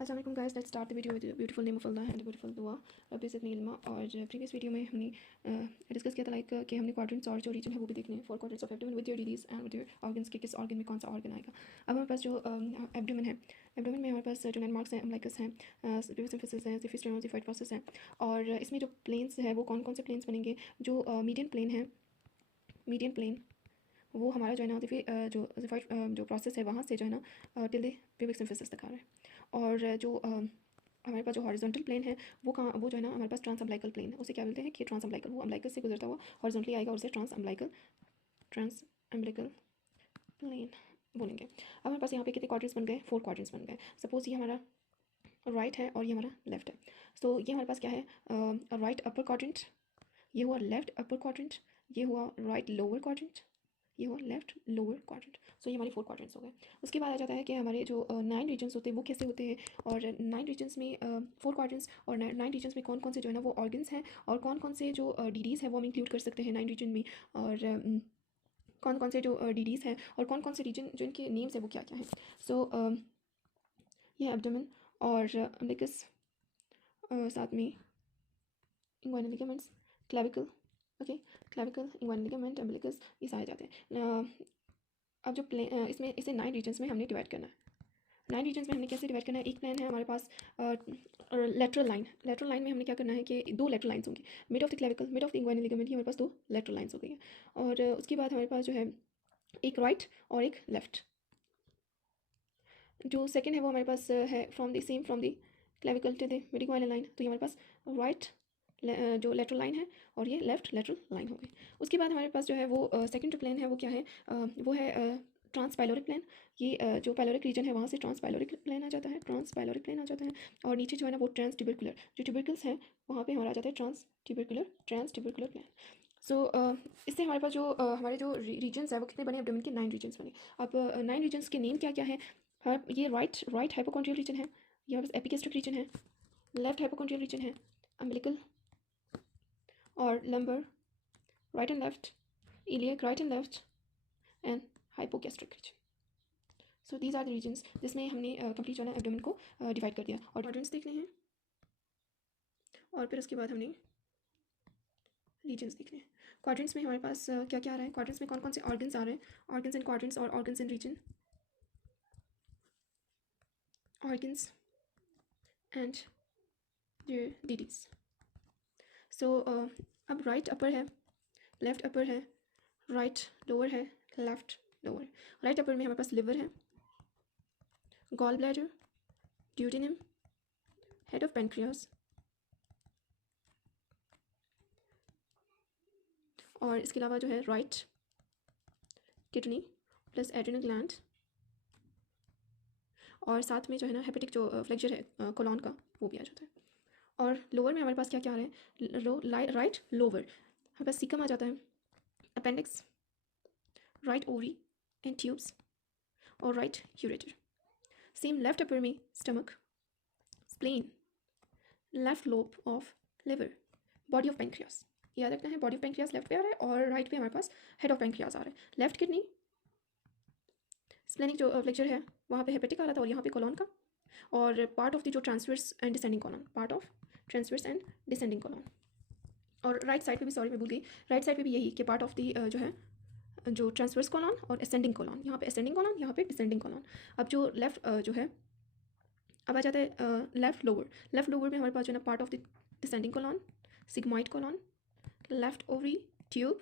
अस्सलाम वालेकुम guys, let's start the video with beautiful name of Allah and beautiful दुआ रब्बी ज़िदनी इल्मा। और प्रीवियस वीडियो में हमने डिस्कस किया था लाइक कि हमने क्वाड्रेंट्स और जो रीजन है वो भी देखने हैं, 4 quadrants of abdomen with your DDs and with your organs के किस ऑर्गन में कौन सा ऑर्गन आएगा। अब हमारे पास जो एब्डोमेन है, एब्डोमेन में हमारे पास जो लैंडमार्क्स हैं, अम्बिलिकस हैं, प्यूबिक सिम्फिसिस है, ज़िफिस्ट्रेनोज़िफाइड प्रोसेस है। और इसमें जो प्लेन्स है वो कौन कौन से प्लेन्स बनेंगे। जो मीडियन प्लेन है, मीडियन प्लेन वो हमारा जो है ना जो ज़िफाइड जो प्रोसेस है वहाँ से जो है ना टिल द प्यूबिक सिम्फिसिस तक आ रहा है। और जो हमारे पास जो हॉरिजॉन्टल प्लेन है वो कहाँ, वो जो है ना हमारे पास ट्रांस अम्बिलिकल प्लेन है, उसे क्या बोलते हैं कि ट्रांस अम्बिलिकल, वो अम्बिलिकस से गुजरता हुआ हॉरिजॉन्टली आएगा और उसे ट्रांस अम्बिलिकल प्लेन बोलेंगे। अब हमारे पास यहाँ पे कितने क्वाड्रेंट्स बन गए, 4 क्वाड्रेंट्स बन गए। सपोज ये हमारा राइट है और ये हमारा लेफ्ट है। सो ये हमारे पास क्या है, राइट अपर क्वाड्रेंट, ये हुआ लेफ्ट अपर क्वाड्रेंट, ये हुआ राइट लोअर क्वाड्रेंट, ये हुआ लेफ्ट लोअर क्वाड्रेंट। सो ये हमारे 4 क्वाड्रेंट्स हो गए। उसके बाद आ जाता है कि हमारे जो 9 रीजन्स होते हैं वो कैसे होते हैं, और 9 रीजन्स में 4 क्वाड्रेंट्स और 9 रीजन्स में कौन कौन से जो है ना वो ऑर्गन्स हैं, और कौन कौन से जो डीडीज़ है वो हम इंक्लूड कर सकते हैं 9 रीजन में, और कौन कौन से जो डीडीज़ हैं और कौन कौन से रीजन जो इनके नेम्स है वो क्या क्या है। सो ये एब्डोमेन और अम्बिलिकस, साथ में inguinal ligaments, clavicle, okay, clavicle, inguinal ligament, umbilicus, ये सारे जाते हैं। अब जो प्लेन इसमें इसे 9 रीजन्स में हमने डिवाइड करना है। 9 रीजन्स में हमने कैसे डिवाइड करना है, एक प्लान है हमारे पास लेटरल लाइन। लेटरल लाइन में हमने क्या करना है कि 2 लेटरल लाइन्स होंगी, mid of the clavicle, mid of the inguinal ligament की हमारे पास 2 लेटरल लाइन्स हो गई हैं। और उसके बाद हमारे पास जो है एक राइट और एक लेफ्ट। जो सेकंड है वो हमारे पास है from the clavicle to the mid inguinal line, तो ये हमारे पास राइट जो लेटरल लाइन है और ये लेफ्ट लेटरल लाइन हो गई। उसके बाद हमारे पास जो है वो सेकंड जो प्लेन है वो क्या है, वो है ट्रांस पाइलोरिक प्लेन। ये जो पाइलोरिक रीजन है वहाँ से ट्रांस पाइलोरिक प्लेन आ जाता है, ट्रांस पाइलोरिक प्लेन आ जाता है। और नीचे जो है ना वो ट्रांस ट्यूबरकुलर, जो ट्यूबरकल्स हैं वहाँ पे हमारा आ जाता है ट्रांस ट्यूबरकुलर प्लेन। सो इससे हमारे पास जो हमारे जो रीजन्स है वो कितने बने, एब्डोमेन के 9 रीजन्स बने। अब 9 रीजन्स के नेम क्या क्या है। ये राइट हाइपोकॉन्ड्रियल रीजन है, ये हमारे पास एपिगैस्ट्रिक रीजन है, लेफ्ट हाइपोकॉन्ड्रियल रीजन है, अम्बिलिकल और lumbar, right and left, iliac right and left, and hypogastric region. So these are the regions जिसमें हमने कंप्लीट जो है एब्डोमेन को डिवाइड कर दिया। और क्वाड्रेंट्स देखने हैं और फिर उसके बाद हमने रीजन्स देखने हैं। क्वाड्रेंट्स में हमारे पास क्या क्या आ रहा है, क्वाड्रेंट्स में कौन कौन से ऑर्गन्स आ रहे हैं, ऑर्गन्स इन क्वाड्रेंट्स और organs in region, organs and डीडीज। सो अब राइट अपर है, लेफ्ट अपर है, राइट लोअर है, लेफ्ट लोअर। राइट अपर में हमारे पास लिवर है, gall bladder, duodenum, head of pancreas, और इसके अलावा जो है right kidney plus adrenal gland, और साथ में जो है ना हेपेटिक जो फ्लेक्चर है कोलॉन का वो भी आ जाता है। और लोअर में हमारे पास क्या क्या आ रहा है, राइट लोअर हमारे पास सीकम आ जाता है, appendix, right ovary and tubes, और right ureter. Same left upper में stomach, spleen, left lobe of liver, body of pancreas, याद रखना है बॉडी ऑफ पेंक्रियास लेफ्ट पे आ रहा है और राइट पे हमारे पास हेड ऑफ पेंक्रियास आ रहा है। लेफ्ट किडनी, स्प्लेनिक जो फ्लेक्चर है वहाँ पे हेपेटिक आ रहा था और यहाँ पे कोलॉन का, और पार्ट ऑफ द जो transverse and descending column, part of transverse and descending column. और राइट साइड पे भी, सॉरी मैं भूल गई, राइट साइड पे भी यही कि पार्ट ऑफ द जो है जो ट्रांसवर्स कॉलम और असेंडिंग कॉलम, यहाँ पे असेंडिंग कॉलम, यहाँ पे डिसेंडिंग कॉलम। अब जो लेफ्ट जो है अब आ जाता है लेफ्ट लोअर। लेफ्ट लोअर में हमारे पास जो है ना part of the descending column, sigmoid column, left ovary tube,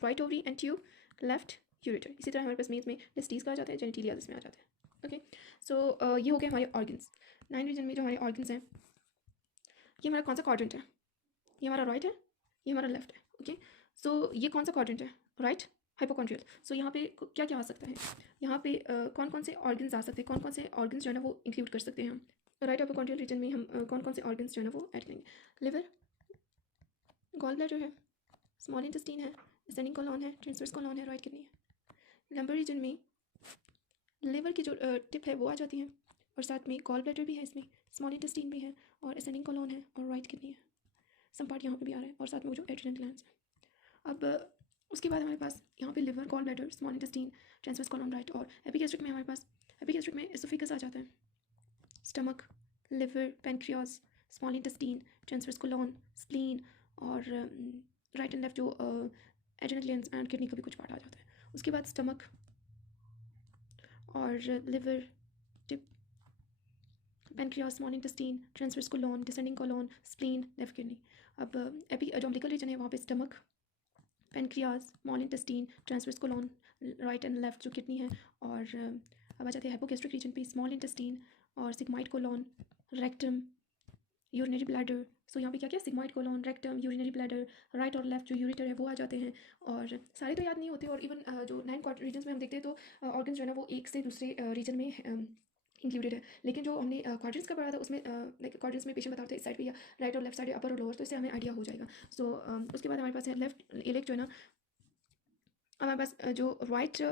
right ovary and tube, left ureter. इसी तरह हमारे पास मीन्स में टेस्टिस का आ जाता है, जेनिटिलिया जिसमें आ जाता है। ओके, सो ये हो गए हमारे ऑर्गन्स। 9 रीजन में जो हमारे ऑर्गन्स हैं, ये हमारा कौन सा क्वाड्रेंट है, ये हमारा राइट है, ये हमारा लेफ्ट है। ओके, सो ये कौन सा क्वाड्रेंट है, राइट हाइपोकॉन्ड्रियल। सो यहाँ पे क्या क्या आ सकता है, यहाँ पे कौन कौन से ऑर्गन्स आ सकते हैं, कौन कौन से ऑर्गन्स जो है ना वो इंक्लूड कर सकते हैं हम। राइट हाइपोकॉन्ड्रियल रीजन में हम कौन कौन से ऑर्गन्स जो है ना वो ऐड करेंगे, लिवर, गॉल ब्लैडर है, स्मॉल इंटेस्टाइन है, असेंडिंग कोलॉन है, ट्रांसवर्स कोलॉन है, राइट किडनी है। लंबर रीजन में लिवर की जो टिप है वो आ जाती है, और साथ में गॉल ब्लैडर भी है, इसमें स्मॉल इंटेस्टाइन भी है, और असेंडिंग कोलॉन है, और राइट किडनी है। सम पार्ट यहाँ पे भी आ रहा है, और साथ में वो जो एड्रिनल ग्लैंड्स है। अब उसके बाद हमारे पास यहाँ पे liver, gall bladder, small intestine, transverse colon, right. और एपिगैस्ट्रिक में हमारे पास, एपिगैस्ट्रिक में एसोफेगस आ जाता है, stomach, liver, pancreas, small intestine, transverse colon, spleen और राइट एंड लेफ्ट जो एड्रेनल ग्लैंड्स एंड किडनी का भी कुछ पार्ट आ जाता है। उसके बाद स्टमक और liver, tip, pancreas, small intestine, transverse colon, descending colon, spleen, left kidney. अब जो अम्बिलिकल रीजन है वहाँ पे stomach, pancreas, small intestine, transverse colon, right and left जो किडनी है, और अब आ जाते हैं हाइपोगैस्ट्रिक रीजन पे, स्मॉल इंटेस्टीन और sigmoid colon, rectum, urinary bladder. So यहाँ पे क्या क्या sigmoid colon, rectum, urinary bladder, right और लेफ्ट जो यूरिटर है वो आ जाते हैं। और सारे तो याद नहीं होते, और इवन जो 9 रीजन में हम देखते हैं तो ऑर्गन्स जो है ना वो एक से दूसरे रीजन में इंक्लूडेड है, लेकिन जो हमने क्वाड्रेंट्स का पढ़ा था उसमें लाइक क्वाड्रेंट्स में पेशेंट बताते हैं इस साइड पे या राइट और लेफ्ट साइड, अपर और लोअर, तो इससे हमें आइडिया हो जाएगा। सो उसके बाद हमारे पास है लेफ्ट इलेक जो है ना, हमारे पास जो राइट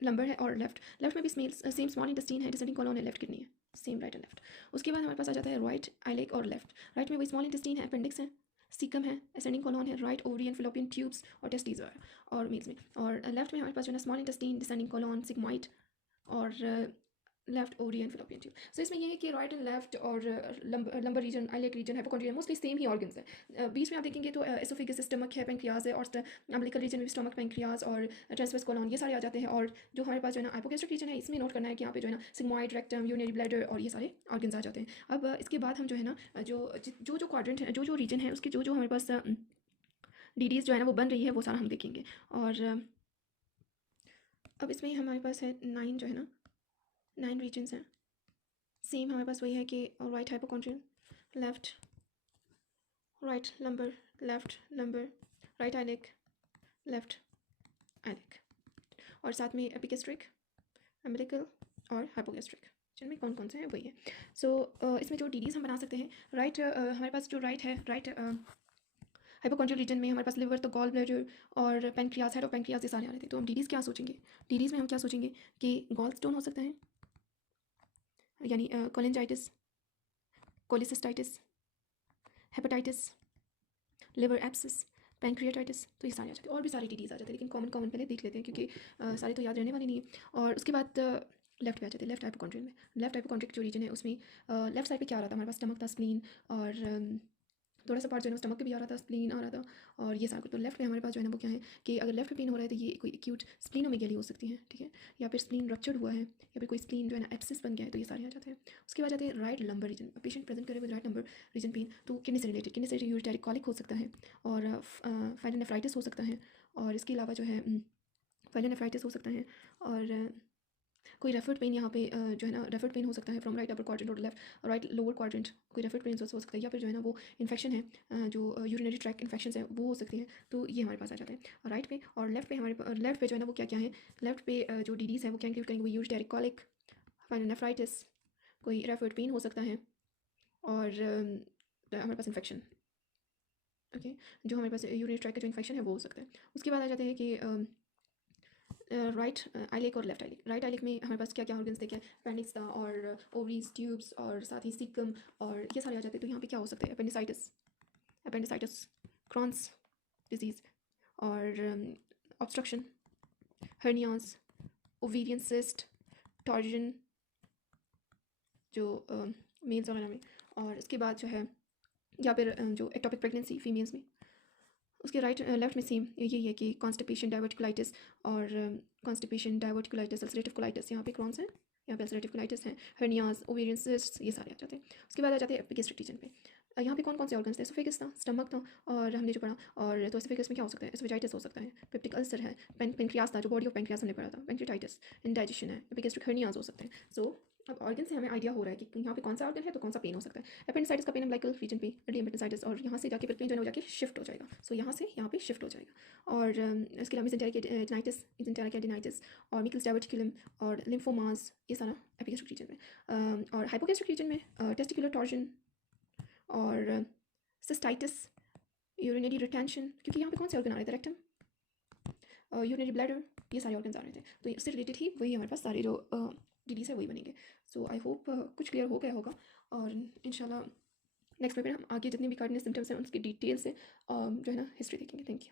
लंबर है और लेफ्ट में भी सेम स्मॉल इंटेस्टीन है, डिसेंडिंग कोलोन है, लेफ्ट किडनी है, सेम राइट एंड लेफ्ट। उसके बाद हमारे पास आ जाता है राइट आइलेक और लेफ्ट। राइट में वही स्मॉल इंटेस्टीन है, अपेंडिक्स है, सीकम है, असेंडिंग कोलोन है, right ovary and fallopian tubes और टेस्टिस और मेल्स में। और लेफ्ट में हमारे पास जो है ना small intestine, descending colon, sigmoid और left ovary and fallopian tube. So इसमें ये है कि राइट एंड लेफ्ट और lumbar region, iliac region, hypochondria mostly same ही ऑर्गन्स है। बीच में आप देखेंगे तो एसोफेगस, स्टमक है, पेंक्रियाज है, और अम्बिलिकल रीजन में स्टमक, पेंक्रियाज और ट्रांसवर्स कोलोन ये सारे आ जाते हैं। और जो हमारे पास जो है ना हाइपोगैस्ट्रिक रीजन है, इसमें नोट करना है कि यहाँ पे जो है ना सिग्मॉइड, रेक्टम, यूरिनरी ब्लैडर और ये सारे ऑर्गन्स आ जाते हैं। अब इसके बाद हम जो है ना जो क्वाड्रेंट है, जो रीजन है उसके जो हमारे पास डीडीज जो है ना वो बन रही है वो सारा हम देखेंगे। और अब इसमें हमारे पास है 9 जो है ना 9 रीजन्स हैं। सेम हमारे पास वही है कि right hypochondrial, left right lumbar, left lumbar, right iliac, left iliac, और साथ में एपिगैस्ट्रिक, अम्बिलिकल और हाइपोगैस्ट्रिक, जिनमें कौन कौन से हैं वही है। सो इसमें जो डीडीज हम बना सकते हैं, राइट हमारे पास जो राइट है, राइट हाइपोकॉन्ड्रियल रीजन में हमारे पास लिवर, तो गॉल ब्लैडर और पेनक्रियाज, हेड और पेनक्रियाज ये सारे आ रहे थे। तो हम डीडीज क्या सोचेंगे, डीडीज में हम क्या सोचेंगे कि गॉल स्टोन हो सकता है, यानी cholangitis, cholecystitis, hepatitis, liver abscess, pancreatitis, तो ये सारे आ जाते हैं। और भी सारी डीडीज आ जाते हैं, लेकिन कॉमन पहले देख लेते हैं क्योंकि सारे तो याद रहने वाले नहीं है। और उसके बाद लेफ्ट पे आ जाते हैं, लेफ्ट हाइपोकॉन्ड्रियल में। लेफ्ट हाइपोकॉन्ड्रिक जो रीजन है उसमें लेफ्ट साइड पे क्या आ रहा था, हमारे पास स्टमक था, स्प्लीन और थोड़ा सा पार्ट जो है ना स्टमक पे भी आ रहा था, स्प्लीन आ रहा था और ये सारा कुछ। तो लेफ्ट में हमारे पास जो है ना वो क्या है कि अगर लेफ्ट में पेन हो रहा है तो ये कोई एक्यूट स्प्लीनोमेगैली हो सकती है, ठीक है, या फिर स्प्लीन रप्चर्ड हुआ है, या फिर कोई स्प्लीन जो है ना एब्सिस बन गया है, तो ये सारे आ जाते हैं। उसके बाद जाते हैं right lumbar region. Patient present करे with right lumbar region pain, तो किडनी से रिलेटेड यूरिटारिक कॉलिक हो सकता है, और फाइलोनेफ्राइटिस हो सकता है, और इसके अलावा जो है फाइलोनेफ्राइटिस हो सकता है, और कोई रेफर्ड पेन यहाँ पे जो है ना रेफर्ड पेन हो सकता है फ्रॉम राइट अपर क्वाड्रेंट और लेफ्ट राइट लोअर क्वाड्रेंट, कोई रेफर्ड पेन हो सकता है, या फिर जो है ना वो इन्फेक्शन है जो यूरिनरी ट्रैक इन्फेक्शन है वो हो सकती है। तो ये हमारे पास आ जाता है राइट पे। और लेफ्ट पे हमारे लेफ्ट पे जो है ना वो क्या क्या है, लेफ्ट पे जो डीडीज है वो क्या इंक्लूड करेंगे, वो यूरिटारिक कॉलिक, फाइलोनेफ्राइटिस, कोई रेफर्ड पेन हो सकता है, और हमारे पास इन्फेक्शन, ओके, जो हमारे पास यूरिनरी ट्रैक का जो इन्फेक्शन है वो हो सकता है। उसके बाद आ जाते हैं कि राइट आइलेक और लेफ्ट आइलेक। राइट आइलेक में हमारे पास क्या क्या ऑर्गन्स देखे, अपेंडिक्स था और ओवरीज, ट्यूब्स और साथ ही सीकम और ये सारे आ जाते हैं। तो यहाँ पे क्या हो सकता है, अपेंडिसाइटिस, क्रॉन्स डिजीज़ और obstruction, hernias, ovarian cyst, torsion जो मेल्स वगैरह में, और इसके बाद जो है या फिर जो एक्टोपिक प्रेगनेंसी फीमेल्स में। उसके राइट लेफ्ट में सेम यही है कि कॉन्स्टिपेशन, डाइवर्टिकुलाइटिस और कॉन्स्टिपेशन, डाइवर्टिकुलाइटिस, अल्सरेटिव कोलाइटिस, यहाँ पे क्रॉन्स है, यहाँ पे अल्सरेटिव कोलाइटिस है, हर्नियाज, ओवेरियन सिस्ट्स, ये सारे आ जाते हैं। उसके बाद आ जाते हैं एपिगैस्ट्रिक रीजन पे। यहाँ पे कौन कौन से ऑर्गन्स थे, एसोफेगस था, स्टमक था, और हमने जो पढ़ा, और तो एसोफेगस में क्या हो सकता है, एसोफेजाइटिस हो सकता है, पेप्टिक अल्सर है, पेनक्रियास था, जो बॉडी ऑफ पेनक्रियास हमने पढ़ा था, पेंक्रियाटाइटिस, इंडाइजेशन है, एपिगैस्ट्रिक हर्नियाज हो सकते हैं। सो अब ऑर्गन से हमें आइडिया हो रहा है कि यहाँ पे कौन सा ऑर्गन है तो कौन सा पेन हो सकता है। अपेंडिसाइटिस का पेन अम्बिलिकल रीजन पे, एपेंडिसाइटिस, और यहाँ से जाके फिर पेन जो है वो जाके शिफ्ट हो जाएगा। सो यहाँ से यहाँ पे शिफ्ट हो जाएगा। और इसके अलावा मेसेंटेरिक एडिनाइटिस और मिकल्स डाइवर्टिकुलम और लिम्फोमास, ये सारा एपिगैस्ट्रिक रीजन में। और हाइपोगैस्ट्रिक रीजन में टेस्टिकुलर टॉर्जन और सिस्टाइटिस, यूरिनरी रिटेंशन, क्योंकि यहाँ पे कौन से ऑर्गन आ रहे थे, रेक्टम, यूरिनरी ब्लैडर, ये सारे ऑर्गन्स आ रहे थे। तो इससे रिलेटेड ही वही हमारे पास सारे जो डीडीज है वही बनेंगे। सो आई होप कुछ क्लियर हो गया होगा, और इंशाल्लाह नेक्स्ट पेपर हम आगे जितने भी कार्डिनल सिम्टम्स हैं उसकी डिटेल से जो है ना हिस्ट्री देखेंगे। Thank you.